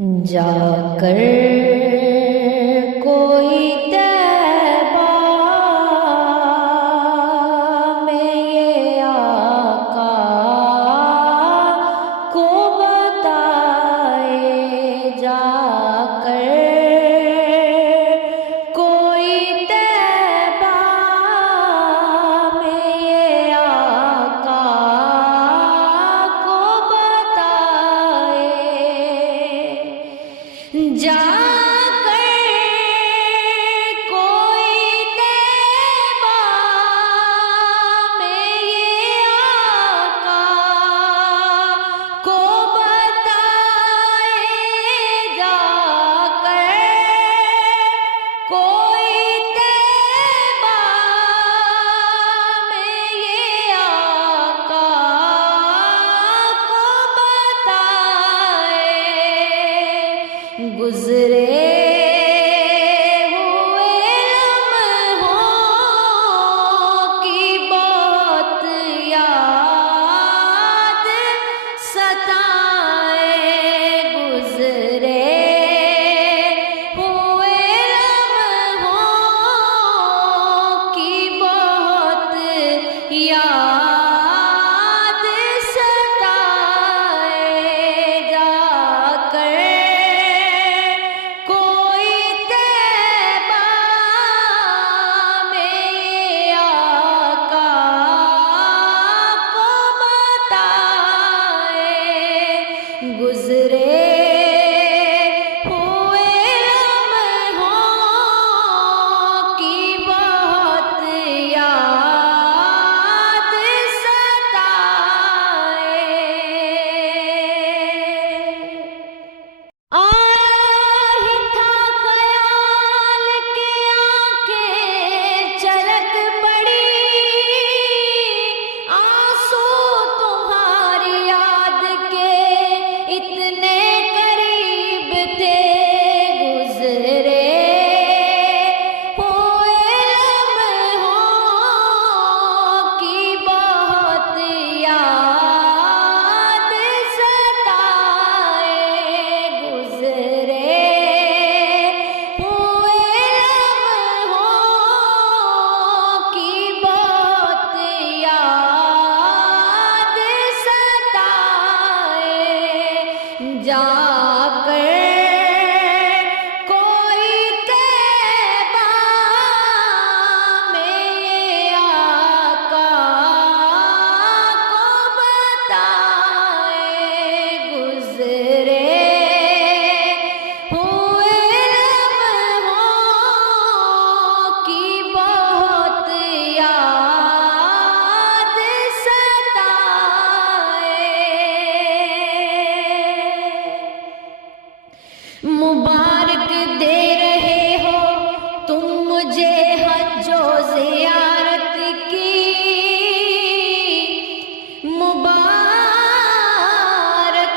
جا کر کوئی طیبہ میں یہ آقا کو بتائے، جا کر کوئی طیبہ میں یہ آقا کو بتائے، جا گزرے ہوئے لمحوں کی بہت یاد ستائے، گزرے ہوئے لمحوں کی بہت یاد ستائے، جا کر گزرے ہوئے لمحوں کی بہت یاد ستائے، آیا ہی تھا خیال کہ آنکھیں چلک پڑی، آنسو تمہاری یاد کے اتنے قریب تھے، گزرے ہوئے لمحوں کی بہت یاد ستائے، گزرے ہوئے لمحوں کی بہت یاد ستائے، جا کر کوئی طیبہ میں یہ آقا کو بتائے، گزرے ہوئے لمحوں کی بہت یاد ستائے، مبارک دے رہے ہو تم مجھے حج و زیارت کی، مبارک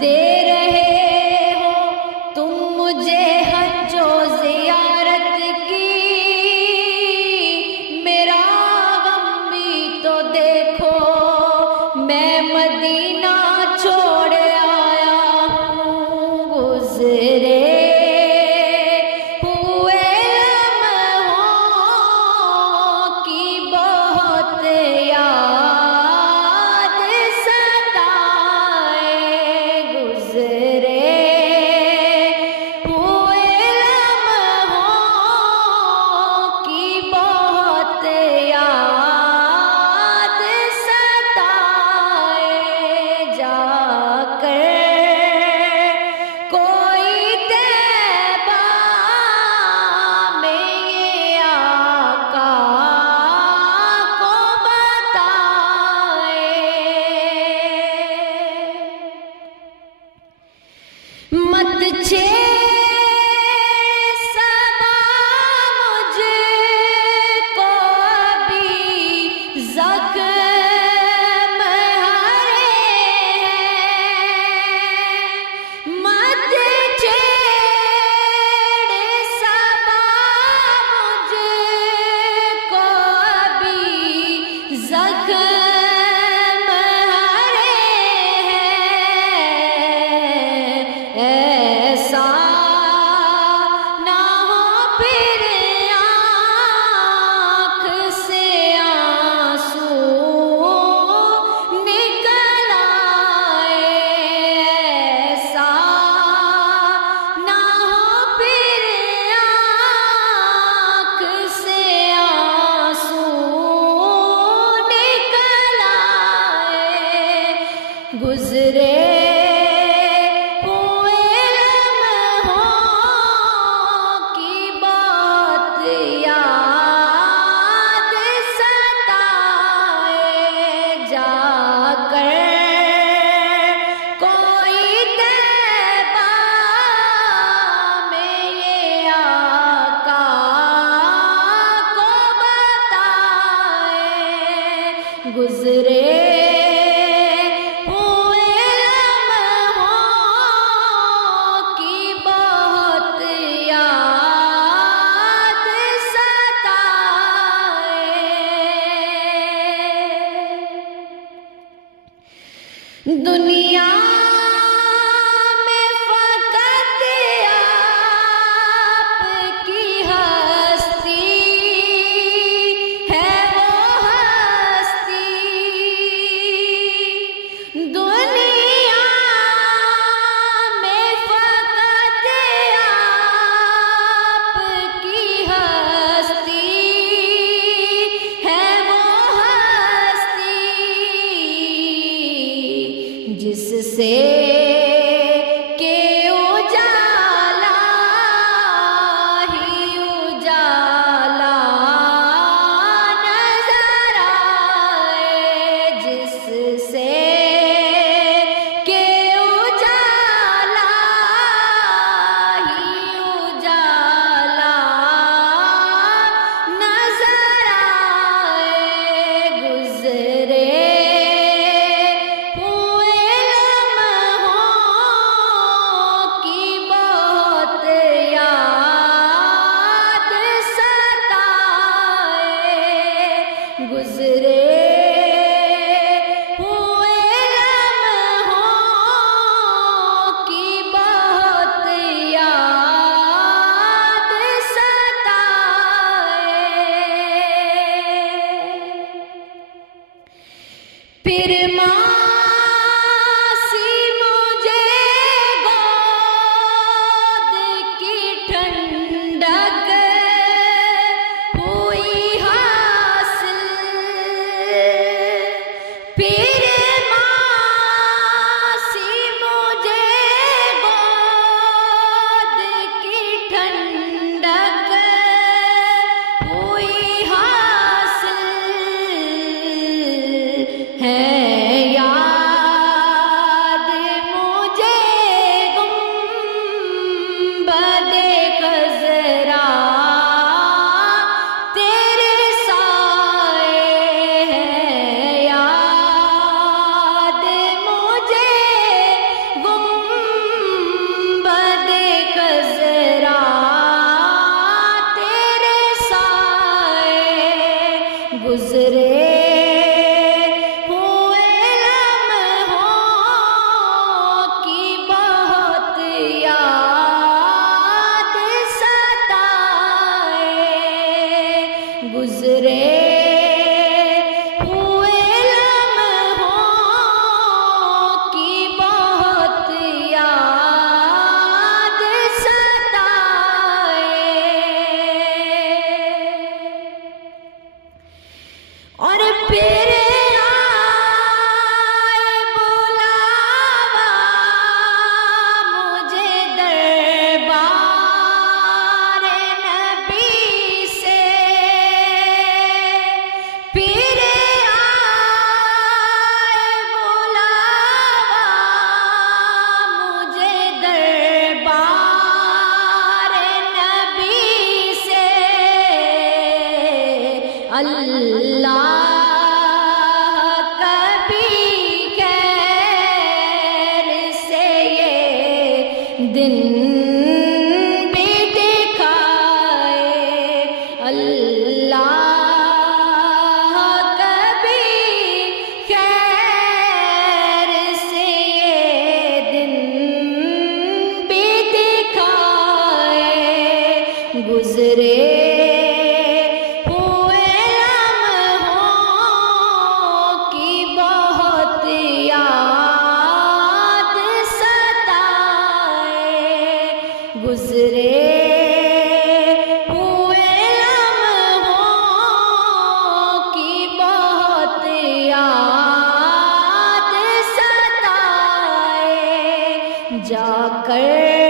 دے رہے ہو تم مجھے حج و زیارت کی، میرا غم بھی تو دیکھو میں مدینہ چھوڑ آیا ہوں، گزرے ہوئے لمحوں کی بہت یاد ستائے، گزرے اللہ کبھی خیر سے یہ دن بھی دکھائے، اللہ کبھی خیر سے یہ دن بھی دکھائے، گزرے گزرے ہوئے لمحوں کی بہت یاد ستائے، جا کر